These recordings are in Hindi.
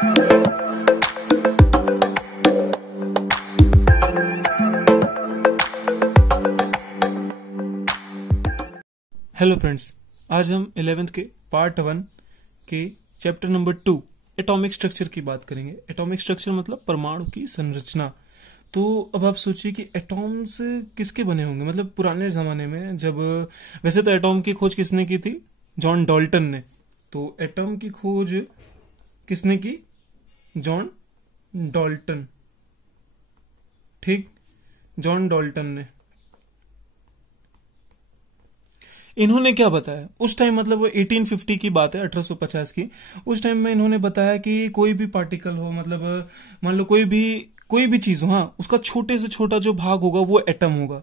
हेलो फ्रेंड्स, आज हम 11th के पार्ट 1 के चैप्टर नंबर 2 एटॉमिक स्ट्रक्चर की बात करेंगे। एटॉमिक स्ट्रक्चर मतलब परमाणु की संरचना। तो अब आप सोचिए कि एटॉम्स किसके बने होंगे, मतलब पुराने जमाने में जब, वैसे तो एटॉम की खोज किसने की थी? जॉन डाल्टन ने। तो एटॉम की खोज किसने की? John Dalton. ठीक, जॉन डाल्टन ने। इन्होंने क्या बताया उस टाइम, मतलब वो 1850 की बात है, 1850 की। उस टाइम में इन्होंने बताया कि कोई भी पार्टिकल हो, मतलब मान लो कोई भी चीज हो, हाँ, उसका छोटे से छोटा जो भाग होगा वो एटम होगा।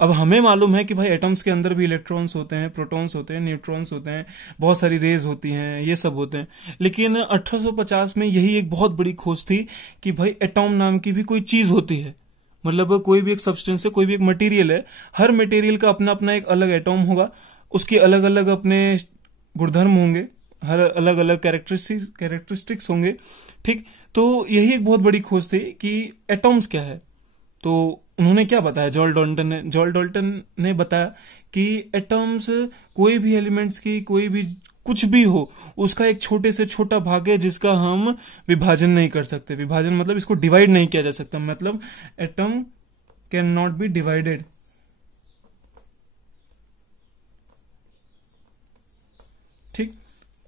अब हमें मालूम है कि भाई एटम्स के अंदर भी इलेक्ट्रॉन्स होते हैं, प्रोटॉन्स होते हैं, न्यूट्रॉन्स होते हैं, बहुत सारी रेज होती हैं, ये सब होते हैं। लेकिन 1850 में यही एक बहुत बड़ी खोज थी कि भाई एटॉम नाम की भी कोई चीज होती है। मतलब कोई भी एक सब्सटेंस है, कोई भी एक मटेरियल है, हर मटेरियल का अपना अपना एक अलग एटॉम होगा, उसके अलग अलग अपने गुणधर्म होंगे, हर अलग अलग कैरेक्टरिस्टिक्स होंगे। ठीक, तो यही एक बहुत बड़ी खोज थी कि एटॉम्स क्या है। तो उन्होंने क्या बताया, जॉन डाल्टन ने बताया कि एटॉम्स कोई भी एलिमेंट्स की, कोई भी कुछ भी हो, उसका एक छोटे से छोटा भाग है जिसका हम विभाजन नहीं कर सकते। विभाजन मतलब इसको डिवाइड नहीं किया जा सकता, मतलब atom can not be divided. ठीक,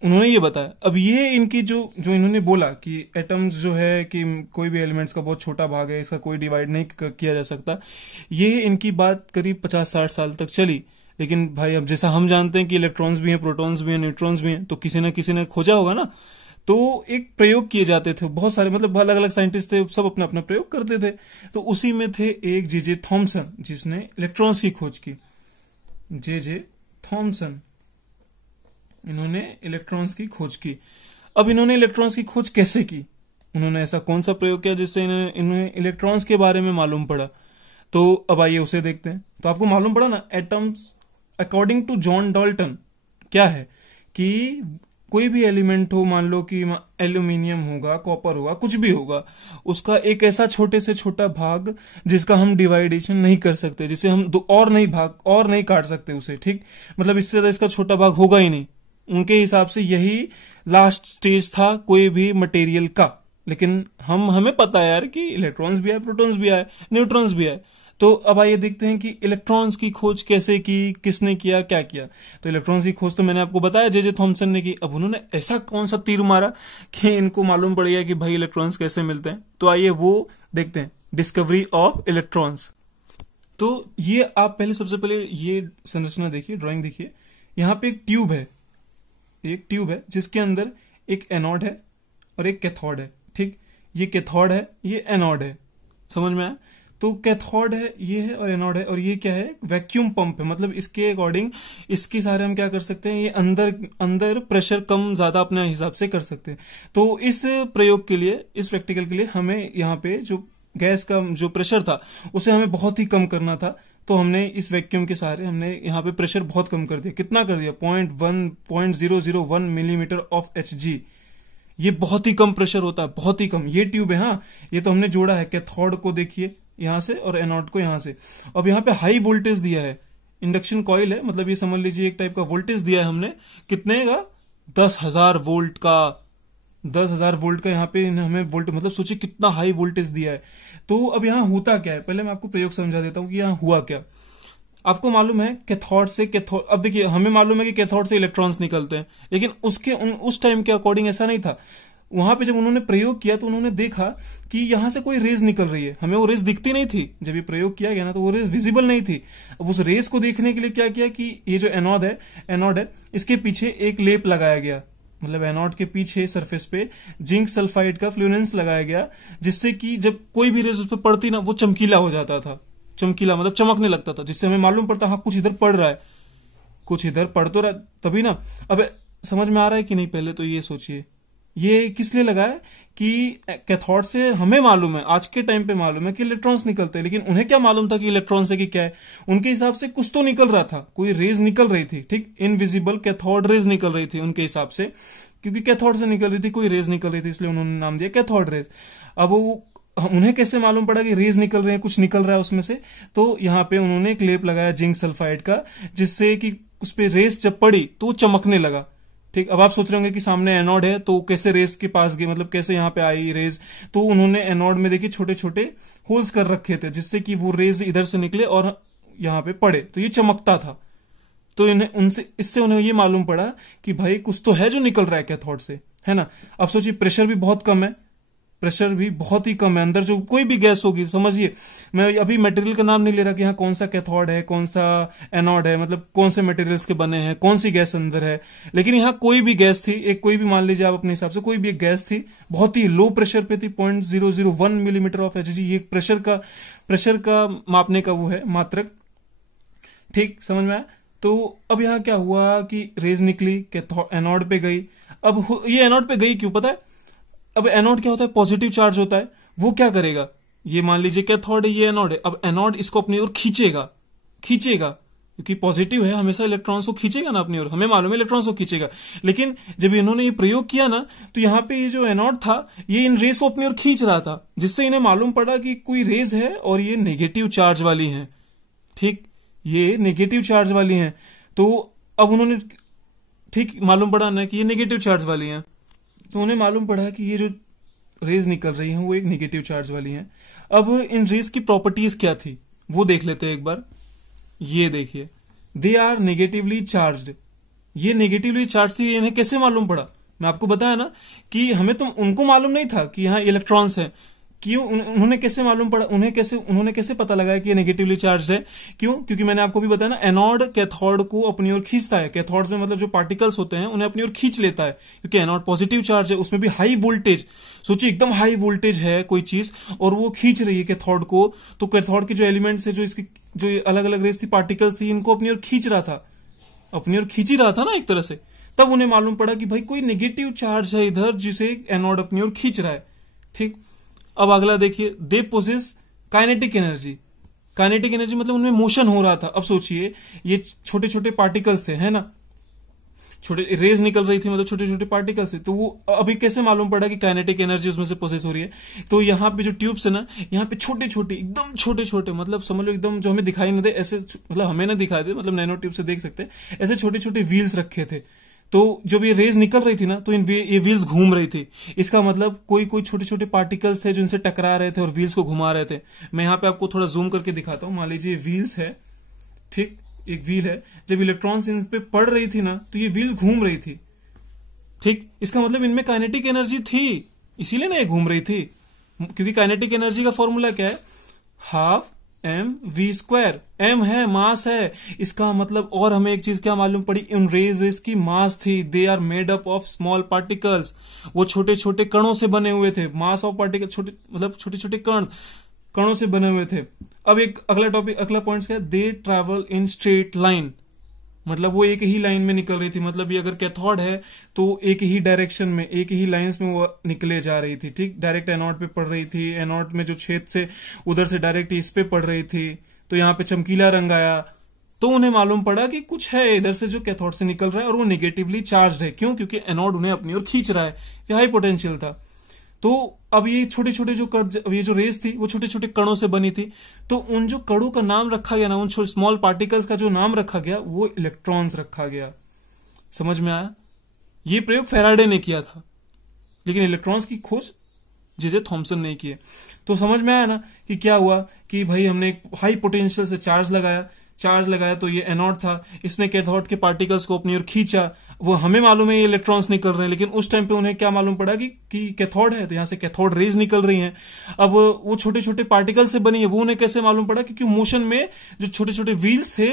उन्होंने ये बताया। अब ये इनकी जो इन्होंने बोला कि एटम्स जो है कि कोई भी एलिमेंट्स का बहुत छोटा भाग है, इसका कोई डिवाइड नहीं किया जा सकता, ये इनकी बात करीब 50-60 साल तक चली। लेकिन भाई अब जैसा हम जानते हैं कि इलेक्ट्रॉन्स भी हैं, प्रोटॉन्स भी हैं, न्यूट्रॉन्स भी हैं, तो किसी न किसी ने खोजा होगा ना। तो एक प्रयोग किए जाते थे, बहुत सारे, मतलब अलग अलग साइंटिस्ट थे, सब अपना अपना प्रयोग करते थे। तो उसी में थे एक जे थॉमसन, जिसने इलेक्ट्रॉन्स की खोज की। जे थॉमसन, इन्होंने इलेक्ट्रॉन्स की खोज की। अब इन्होंने इलेक्ट्रॉन्स की खोज कैसे की? उन्होंने ऐसा कौन सा प्रयोग किया जिससे इन्हें इलेक्ट्रॉन्स के बारे में मालूम पड़ा? तो अब आइए उसे देखते हैं। तो आपको मालूम पड़ा ना, atoms according to John Dalton क्या है कि कोई भी एलिमेंट हो, मान लो कि एल्यूमिनियम होगा, कॉपर होगा, कुछ भी होगा, उसका एक ऐसा छोटे से छोटा भाग जिसका हम डिवाइडेशन नहीं कर सकते, जिसे हम और नहीं काट सकते उसे। ठीक, मतलब इससे ज्यादा इसका छोटा भाग होगा ही नहीं। उनके हिसाब से यही लास्ट स्टेज था कोई भी मटेरियल का। लेकिन हमें पता है यार कि इलेक्ट्रॉन्स भी आए, प्रोटॉन्स भी आए, न्यूट्रॉन्स भी आए। तो अब आइए देखते हैं कि इलेक्ट्रॉन्स की खोज कैसे की, किसने किया, क्या किया। तो इलेक्ट्रॉन्स की खोज तो मैंने आपको बताया जे थॉमसन ने की। अब उन्होंने ऐसा कौन सा तीर मारा कि इनको मालूम पड़ गया कि भाई इलेक्ट्रॉन्स कैसे मिलते हैं। तो आइए वो देखते हैं, डिस्कवरी ऑफ इलेक्ट्रॉन्स। तो ये आप सबसे पहले ये संरचना देखिए, ड्राइंग देखिए। यहां पे एक ट्यूब है जिसके अंदर एक एनोड है और एक कैथोड है। ठीक, ये कैथोड है, ये एनोड है, समझ में आया? तो कैथोड है, ये है, और एनोड है। और ये क्या है? वैक्यूम पंप है। मतलब इसके अकॉर्डिंग इसके सारे हम क्या कर सकते हैं, ये अंदर प्रेशर कम ज्यादा अपने हिसाब से कर सकते हैं। तो इस प्रयोग के लिए, इस प्रैक्टिकल के लिए हमें यहाँ पे जो गैस का जो प्रेशर था उसे हमें बहुत ही कम करना था। तो हमने इस वैक्यूम के सहारे हमने यहाँ पे प्रेशर बहुत कम कर दिया। कितना कर दिया? 0.001 मिलीमीटर ऑफ Hg। ये बहुत ही कम प्रेशर होता है, बहुत ही कम। ये ट्यूब है, हाँ, ये तो हमने जोड़ा है। कैथोड को देखिए यहां से और एनोड को यहां से। अब यहाँ पे हाई वोल्टेज दिया है, इंडक्शन कॉइल है, मतलब ये समझ लीजिए एक टाइप का वोल्टेज दिया है हमने। कितने का? 10,000 वोल्ट का। 10,000 वोल्ट का यहाँ पे हमें वोल्ट, मतलब सोचिए कितना हाई वोल्टेज दिया है। तो अब यहाँ होता क्या है, पहले मैं आपको प्रयोग समझा देता हूँ कि यहाँ हुआ क्या। आपको मालूम है कैथोड से अब देखिए, हमें मालूम है कि कैथोड से इलेक्ट्रॉन्स निकलते हैं, लेकिन उस टाइम के अकॉर्डिंग ऐसा नहीं था। वहां पे जब उन्होंने प्रयोग किया तो उन्होंने देखा कि यहां से कोई रेज निकल रही है। हमें वो रेज दिखती नहीं थी जब ये प्रयोग किया गया ना, तो वो रेज विजिबल नहीं थी। अब उस रेज को देखने के लिए क्या किया कि ये जो एनोड है इसके पीछे एक लेप लगाया गया। मतलब एनोड के पीछे सरफेस पे जिंक सल्फाइड का फ्लुरेंस लगाया गया, जिससे कि जब कोई भी रेज उस पर पड़ती ना, वो चमकीला हो जाता था। चमकीला मतलब चमकने लगता था, जिससे हमें मालूम पड़ता हाँ कुछ इधर पड़ रहा है, कुछ इधर पड़ तो रहा, तभी ना। अब समझ में आ रहा है कि नहीं? पहले तो ये सोचिए, ये किस लिए लगा है कि कैथोड से हमें मालूम है, आज के टाइम पे मालूम है कि इलेक्ट्रॉन्स निकलते हैं, लेकिन उन्हें क्या मालूम था कि इलेक्ट्रॉन से कि क्या है। उनके हिसाब से कुछ तो निकल रहा था, कोई रेज निकल रही थी। ठीक, इनविजिबल कैथोड रेज निकल रही थी उनके हिसाब से। क्योंकि कैथोड से निकल रही थी, कोई रेज निकल रही थी, इसलिए उन्होंने नाम दिया कैथोड रेज। अब वो उन्हें कैसे मालूम पड़ा कि रेज निकल रहे हैं, कुछ निकल रहा है उसमें से? तो यहाँ पे उन्होंने एक लेप लगाया जिंक सल्फाइड का, जिससे कि उस पर रेस जब पड़ी तो वो चमकने लगा। ठीक, अब आप सोच रहे होंगे कि सामने एनोड है तो कैसे रेस के पास गई, मतलब कैसे यहाँ पे आई रेज? तो उन्होंने एनोड में देखिए छोटे छोटे होल्स कर रखे थे, जिससे कि वो रेज इधर से निकले और यहाँ पे पड़े, तो ये चमकता था। तो इससे उन्हें ये मालूम पड़ा कि भाई कुछ तो है जो निकल रहा है कैथोड से, है ना। अब सोचिए प्रेशर भी बहुत कम है, प्रेशर भी बहुत ही कम है, अंदर जो कोई भी गैस होगी, समझिए मैं अभी मटेरियल का नाम नहीं ले रहा कि यहाँ कौन सा कैथोड है, कौन सा एनोड है, मतलब कौन से मटेरियल्स के बने हैं, कौन सी गैस अंदर है, लेकिन यहाँ कोई भी गैस थी, एक कोई भी मान लीजिए आप अपने हिसाब से, कोई भी एक गैस थी, बहुत ही लो प्रेशर पे थी, 0.001 मिलीमीटर ऑफ एचजी, ये प्रेशर का मापने का वो है मात्रक। ठीक, समझ में आया? तो अब यहाँ क्या हुआ कि रेज निकली, एनोड पे गई। अब ये एनोड पे गई क्यों, पता है? अब एनोड क्या होता है, पॉजिटिव चार्ज होता है, वो क्या करेगा, ये मान लीजिए कैथोड है, ये एनोड है, अब एनोड इसको अपनी ओर खींचेगा, क्योंकि पॉजिटिव है, हमेशा इलेक्ट्रॉन्स को खींचेगा ना अपनी ओर, हमें मालूम है इलेक्ट्रॉन्स को खींचेगा। लेकिन जब इन्होंने ये प्रयोग किया ना, तो यहाँ पे ये जो एनोड था, ये इन रेस को अपनी ओर खींच रहा था, जिससे इन्हें मालूम पड़ा कि कोई रेस है और ये नेगेटिव चार्ज वाली है। ठीक, ये नेगेटिव चार्ज वाली हैं। तो अब उन्होंने ठीक मालूम पड़ा ना कि ये नेगेटिव चार्ज वाली हैं, तो उन्हें मालूम पड़ा कि ये जो रेज निकल रही हैं वो एक नेगेटिव चार्ज वाली हैं। अब इन रेज की प्रॉपर्टीज क्या थी वो देख लेते हैं एक बार। ये देखिए, दे आर नेगेटिवली चार्ज्ड। ये नेगेटिवली चार्ज थी, इन्हें कैसे मालूम पड़ा? मैं आपको बताया ना कि हमें तो उनको मालूम नहीं था कि यहाँ इलेक्ट्रॉन्स हैं। क्यों? उन्होंने कैसे मालूम पड़ा, उन्होंने कैसे पता लगाया कि ये नेगेटिवली चार्ज है? क्यों? क्योंकि मैंने आपको भी बताया ना, एनोड कैथोड को अपनी ओर खींचता है। कैथोड में मतलब जो पार्टिकल्स होते हैं उन्हें अपनी ओर खींच लेता है, क्योंकि एनोड पॉजिटिव चार्ज है, उसमें भी हाई वोल्टेज। सोचिए एकदम हाई वोल्टेज है कोई चीज और वो खींच रही है कैथोड को, तो कैथोड के जो एलिमेंट्स है, जो अलग अलग रेस थी, पार्टिकल्स थी, इनको अपनी ओर खींच रहा था, अपनी ओर खींच ही रहा था ना एक तरह से। तब उन्हें मालूम पड़ा कि भाई कोई नेगेटिव चार्ज है इधर, जिसे एनोड अपनी ओर खींच रहा है। ठीक, अब अगला देखिए, they possess kinetic energy. Kinetic energy मतलब उनमें मोशन हो रहा था। अब सोचिए ये छोटे छोटे पार्टिकल्स थे, है ना, छोटे रेज निकल रही थी, मतलब छोटे छोटे पार्टिकल्स थे, तो वो अभी कैसे मालूम पड़ा कि काइनेटिक एनर्जी उसमें से पोसेस हो रही है? तो यहाँ पे जो ट्यूब्स है ना, यहाँ पे छोटे छोटे, एकदम छोटे छोटे, मतलब समझ लो एकदम जो हमें दिखाई न दे ऐसे, मतलब हमें ना दिखाई दे, मतलब नैनो ट्यूब से देख सकते हैं, ऐसे छोटे छोटे व्हील्स रखे थे। तो जब ये रेज निकल रही थी ना, तो ये व्हील्स घूम रही थी। इसका मतलब कोई छोटे छोटे पार्टिकल्स थे जो इनसे टकरा रहे थे और व्हील्स को घुमा रहे थे। मैं यहाँ पे आपको थोड़ा जूम करके दिखाता हूँ। मान लीजिए व्हील्स है, ठीक, एक व्हील है, जब इलेक्ट्रॉन्स इन पे पड़ रही थी ना, तो ये व्हील्स घूम रही थी। ठीक, इसका मतलब इनमें काइनेटिक एनर्जी थी, इसीलिए ना ये घूम रही थी। क्योंकि काइनेटिक एनर्जी का फॉर्मूला क्या है, हाफ mv²। m है, मास है, इसका मतलब। और हमें एक चीज क्या मालूम पड़ी, उन रेज की मास थी, they are made up of small particles. वो छोटे छोटे कणों से बने हुए थे। मास ऑफ पार्टिकल, छोटे मतलब छोटे छोटे कणों से बने हुए थे। अब एक अगला टॉपिक, अगला पॉइंट क्या है, दे ट्रैवल इन स्ट्रेट लाइन। मतलब वो एक ही लाइन में निकल रही थी, मतलब ये अगर कैथोड है तो एक ही डायरेक्शन में, एक ही लाइंस में वो निकले जा रही थी। ठीक, डायरेक्ट एनोड पे पड़ रही थी, एनोड में जो छेद से उधर से डायरेक्ट इस पे पड़ रही थी, तो यहाँ पे चमकीला रंग आया। तो उन्हें मालूम पड़ा कि कुछ है इधर से जो कैथोड से निकल रहा है और वो नेगेटिवली चार्ज है। क्यों? क्योंकि एनोड उन्हें अपनी ओर खींच रहा है, ये हाई पोटेंशियल था। तो अब ये छोटे छोटे अब ये जो रेस थी वो छोटे छोटे कणों से बनी थी। तो उन जो कणों का नाम रखा गया ना, उन स्मॉल पार्टिकल्स का जो नाम रखा गया वो इलेक्ट्रॉन्स रखा गया। समझ में आया? ये प्रयोग फैराडे ने किया था, लेकिन इलेक्ट्रॉन्स की खोज जे थॉमसन ने की है। तो समझ में आया ना कि क्या हुआ कि भाई हमने एक हाई पोटेंशियल से चार्ज लगाया तो ये एनोड था, इसने कैथोड के पार्टिकल्स को अपनी ओर खींचा। वो हमें मालूम है ये इलेक्ट्रॉन्स निकल रहे हैं, लेकिन उस टाइम पे उन्हें क्या मालूम पड़ा कि कैथोड है, तो यहां से कैथोड रेज निकल रही हैं। अब वो छोटे छोटे पार्टिकल से बनी है, वो उन्हें कैसे मालूम पड़ा? क्योंकि मोशन में जो छोटे छोटे व्हील्स थे,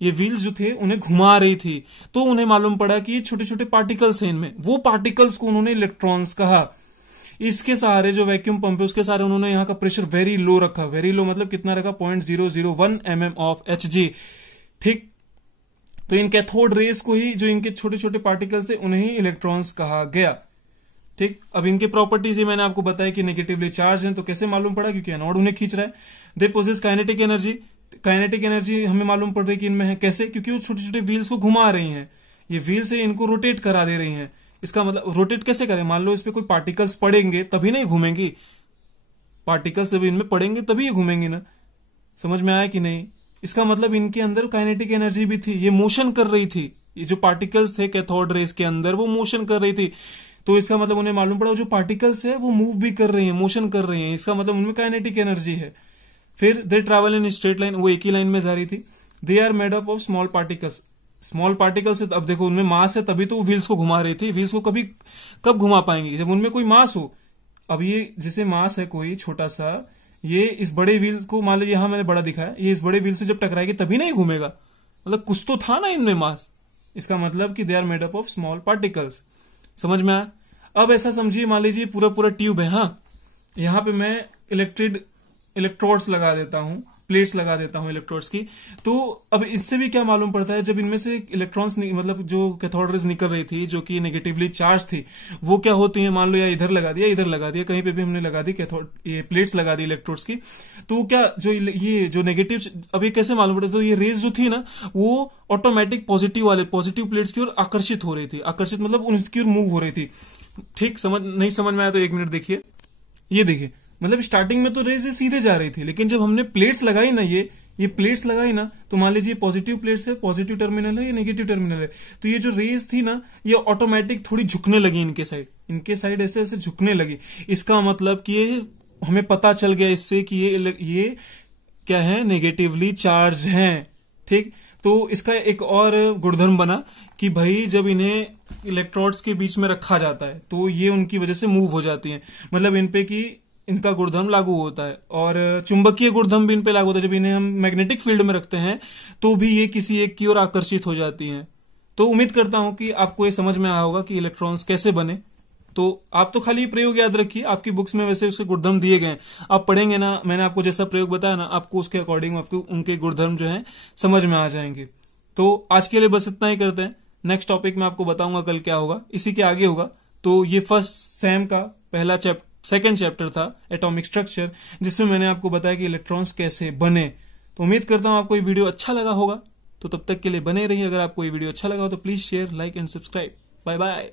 ये व्हील्स जो थे उन्हें घुमा रही थी, तो उन्हें मालूम पड़ा कि ये छोटे छोटे पार्टिकल्स हैं इनमें। वो पार्टिकल्स को उन्होंने इलेक्ट्रॉन्स कहा। इसके सहारे जो वैक्यूम पंप है उसके सहारे उन्होंने यहाँ का प्रेशर वेरी लो रखा। वेरी लो मतलब कितना रखा? 0.001 mm ऑफ Hg। ठीक, तो इन कैथोड रेस को ही, जो इनके छोटे छोटे पार्टिकल्स थे, उन्हें ही इलेक्ट्रॉन्स कहा गया। ठीक, अब इनके प्रॉपर्टीज ही मैंने आपको बताया कि नेगेटिवली चार्ज हैं। तो कैसे मालूम पड़ा? क्योंकि एनोड उन्हें खींच रहा है। They possess kinetic energy. Kinetic energy हमें मालूम पड़ रही है कि इनमें है। कैसे? क्योंकि वो छोटे छोटे व्हील्स को घुमा रही हैं, ये व्हील से इनको रोटेट करा दे रही हैं। इसका मतलब रोटेट कैसे करें, मान लो इस पे कोई पार्टिकल्स पड़ेंगे तभी नहीं घूमेंगी, पार्टिकल्स जब इनमें पड़ेंगे तभी ये घूमेंगी ना। समझ में आया कि नहीं? इसका मतलब इनके अंदर काइनेटिक एनर्जी भी थी, ये मोशन कर रही थी, ये जो पार्टिकल्स थे कैथोड रेस के अंदर वो मोशन कर रही थी। तो इसका मतलब उन्हें मालूम पड़ा जो पार्टिकल्स है वो मूव भी कर रही हैं, मोशन कर रही हैं, इसका मतलब उनमें काइनेटिक एनर्जी है। फिर they travel in straight line, वो एक ही लाइन में जा रही थी। They are made up of small particles, small particles से, अब देखो उनमें मास है तभी तो वो व्हील्स को घुमा रही थी, व्हील्स को कभी कब घुमा पाएंगी जब उनमें कोई मास हो। अब ये जैसे मास है कोई छोटा सा, ये इस बड़े व्हील्स को, मान लो यहां मैंने बड़ा दिखाया, ये इस बड़े व्हील से जब टकराएगी तभी नहीं घूमेगा, मतलब कुछ तो था ना इनमें मास, इसका मतलब कि they are made up of small particles. समझ में आया? अब ऐसा समझिए, मान लीजिए पूरा पूरा ट्यूब है, हाँ, यहां पे मैं इलेक्ट्रोड्स लगा देता हूं, प्लेट्स लगा देता हूं इलेक्ट्रोड्स की। तो अब इससे भी क्या मालूम पड़ता है, जब इनमें से इलेक्ट्रॉन्स मतलब जो कैथोड रेज निकल रही थी जो कि नेगेटिवली चार्ज थी, वो क्या होती है, मान लो या इधर लगा दिया, इधर लगा दिया, कहीं पे भी हमने लगा दी कैथोड, ये प्लेट्स लगा दी इलेक्ट्रोड्स की, तो क्या जो ये जो नेगेटिव, अब ये कैसे मालूम पड़ता है, तो ये रेज जो थी ना वो ऑटोमेटिक पॉजिटिव प्लेट्स की ओर आकर्षित हो रही थी, आकर्षित मतलब उनकी ओर मूव हो रही थी। ठीक, नहीं समझ में आया तो एक मिनट देखिए, ये देखिए, मतलब स्टार्टिंग में तो रेज सीधे जा रही थी, लेकिन जब हमने प्लेट्स लगाई ना, ये प्लेट्स लगाई ना, तो मान लीजिए पॉजिटिव प्लेट्स है, पॉजिटिव टर्मिनल है, ये नेगेटिव टर्मिनल है, तो ये जो रेज थी ना ये ऑटोमेटिक थोड़ी झुकने लगी इनके साइड ऐसे ऐसे झुकने लगी। इसका मतलब कि ये हमें पता चल गया इससे कि ये क्या है, नेगेटिवली चार्ज हैं। ठीक, तो इसका एक और गुणधर्म बना कि भाई जब इन्हें इलेक्ट्रोड्स के बीच में रखा जाता है तो ये उनकी वजह से मूव हो जाती हैं, मतलब इनपे की इनका गुणधर्म लागू होता है, और चुंबकीय गुणधर्म भी इन पे लागू होता है। जब इन्हें हम मैग्नेटिक फील्ड में रखते हैं तो भी ये किसी एक की ओर आकर्षित हो जाती हैं। तो उम्मीद करता हूं कि आपको ये समझ में आया होगा कि इलेक्ट्रॉन्स कैसे बने। तो आप तो खाली प्रयोग याद रखिए, आपकी बुक्स में वैसे उसके गुणधर्म दिए गए हैं, आप पढ़ेंगे ना, मैंने आपको जैसा प्रयोग बताया ना, आपको उसके अकॉर्डिंग आपको उनके गुणधर्म जो है समझ में आ जाएंगे। तो आज के लिए बस इतना ही करते हैं, नेक्स्ट टॉपिक में आपको बताऊंगा कल क्या होगा, इसी के आगे होगा। तो ये फर्स्ट सेम का सेकेंड चैप्टर था एटॉमिक स्ट्रक्चर, जिसमें मैंने आपको बताया कि इलेक्ट्रॉन्स कैसे बने। तो उम्मीद करता हूं आपको ये वीडियो अच्छा लगा होगा, तो तब तक के लिए बने रहिए। अगर आपको ये वीडियो अच्छा लगा हो तो please share, like and subscribe. Bye bye.